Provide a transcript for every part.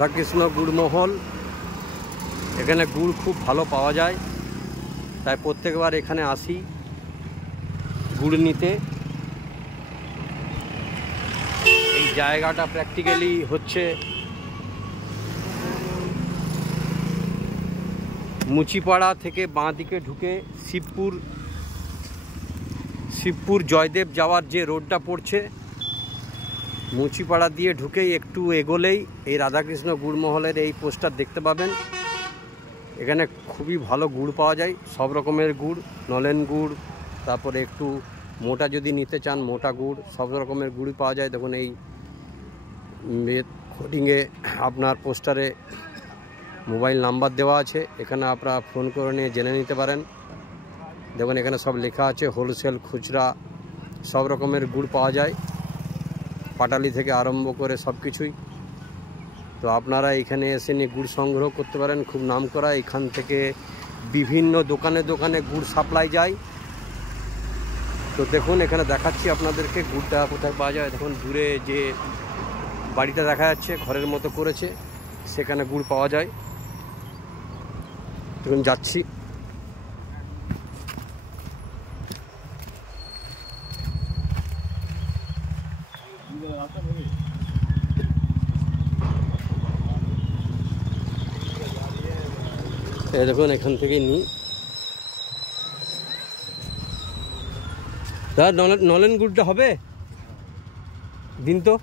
রাধাকৃষ্ণ গুড়মহল, এখানে গুড় খুব ভালো পাওয়া যায়, তাই প্রত্যেকবার এখানে আসি গুড় নিতে। এই জায়গাটা প্র্যাকটিক্যালি হচ্ছে মুচিপাড়া থেকে বাঁ দিকে ঢুকে শিবপুর জয়দেব যাওয়ার যে রোডটা পড়ছে, মুচিপাড়া দিয়ে ঢুকেই একটু এগোলেই এই রাধাকৃষ্ণ গুড়মহলের এই পোস্টার দেখতে পাবেন। এখানে খুবই ভালো গুড় পাওয়া যায়, সব রকমের গুড়, নলেন গুড়, তারপরে একটু মোটা যদি নিতে চান মোটা গুড়, সব রকমের গুড়ই পাওয়া যায়। দেখুন এই হোর্ডিংয়ে আপনার পোস্টারে মোবাইল নাম্বার দেওয়া আছে, এখানে আপনারা ফোন করে নিয়ে জেনে নিতে পারেন। দেখুন এখানে সব লেখা আছে, হোলসেল খুচরা সব রকমের গুড় পাওয়া যায়, পাটালি থেকে আরম্ভ করে সব কিছুই। তো আপনারা এখানে এসে নিয়ে গুড় সংগ্রহ করতে পারেন, খুব নাম করা। এখান থেকে বিভিন্ন দোকানে দোকানে গুড় সাপ্লাই যায়। তো দেখুন এখানে দেখাচ্ছি আপনাদেরকে গুড়টা কোথায় পাওয়া যায়। দেখুন দূরে যে বাড়িটা দেখা যাচ্ছে ঘরের মতো করেছে, সেখানে গুড় পাওয়া যায়। দেখুন যাচ্ছি, দেখুন এখান থেকে নিই। দাদা নলেন গুড়টা হবে দিন তো।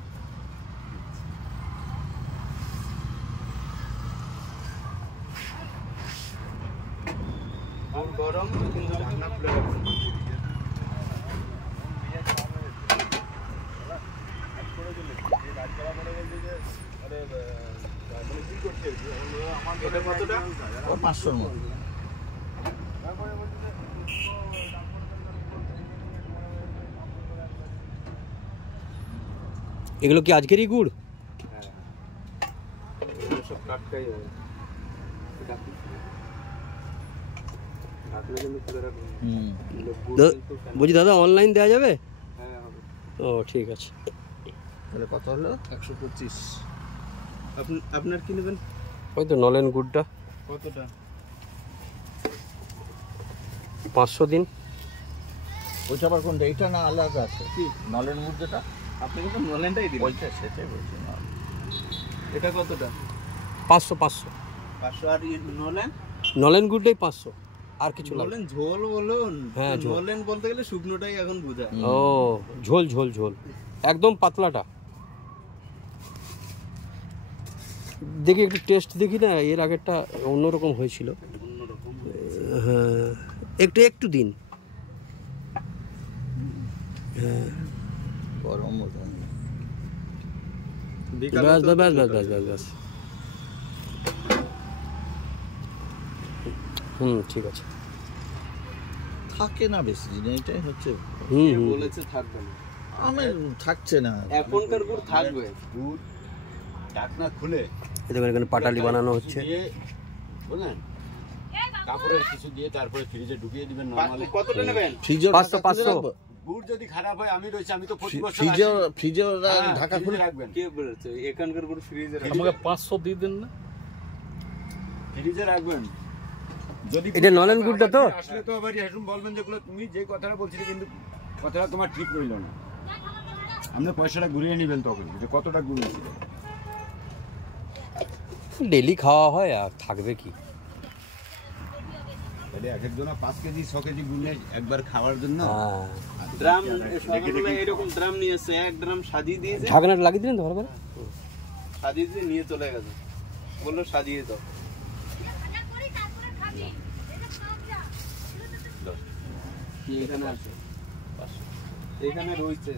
এগুলো কি আজকেরই গুড়? বলছি দাদা অনলাইন দেওয়া যাবে? ও ঠিক আছে। তাহলে কত হলো? 125। আপনার কি নেবেন? ওই তো নলেন গুড়টা কতটা? 500 দিন। ওইটা আবার কোনটা? এইটা না আলাদা আছে কি নলেন গুড় যেটা? আপনি কিন্তু নলেনটাই দিন। ওইটা সেটাই বলছি না। এটা কতটা? 500। 500। আর নলেন গুড়টাই 500, আর কিছু লাগবে? নলেন ঝোল বলুন। হ্যাঁ নলেন বলতে গেলে শুকনোটাই এখন বোঝায়। ও ঝোল ঝোল ঝোল, একদম পাতলাটা। দেখি একটু টেস্ট দেখি না, এর আগেরটা অন্যরকম হয়েছিল। হ্যাঁ একটু দিন। হ্যাঁ গরম ব্যাস। ঠিক আছে। থাকে না বেশি দিন, এটাই হচ্ছে। বলেছে থাকবে না, আমার থাকছে না। এখনকার গুড় থাকবে। গুড় ঢাকনা খুলে দেখুন এখানে পাটালি বানানো হচ্ছে। বুঝলেন, কাপড়ের কিছু দিয়ে তারপরে ফ্রিজে ঢুকিয়ে দিবেন। নরমালি কতটা নেবেন? 500। গুড় যদি খারাপ হয়, আমি রয়েছে, আমি তো ফ্রিজে ঢাকা খুলে রাখবেন। কে বলেছে এখানকার গুড় ফ্রিজে রাখবেন? আমাকে 500 দিয়ে দেন না, ফ্রিজে রাখবেন। যদি এটা নলেন গুড়টা তো আসলে তো আবার এরকম বলবেন যেগুলো তুমি যে কথাটা বলছিলে, কিন্তু কথাটা তোমার ঠিক রইল না। আপনি পয়সাটা ঘুরিয়ে নেবেন তখন, যে কতটা গুড় ছিল। ডেলি খাওয়া হয় আর থাকবে কি। তাহলে এক একজনা 5 কেজি 6 কেজি গুড় নেয় একবার খাওয়ার জন্য। ড্রাম সকালবেলা এরকম ড্রাম নিয়ে এসে 1 ড্রাম সাজিয়ে দিয়েছে। ঢাকনাটা লাগিয়ে দিলেন তো ভালো করে, সাজিয়ে দিয়ে নিয়ে চলে গেছে, বললো সাজিয়ে দাও। এখানে আছে, এখানে রয়েছে।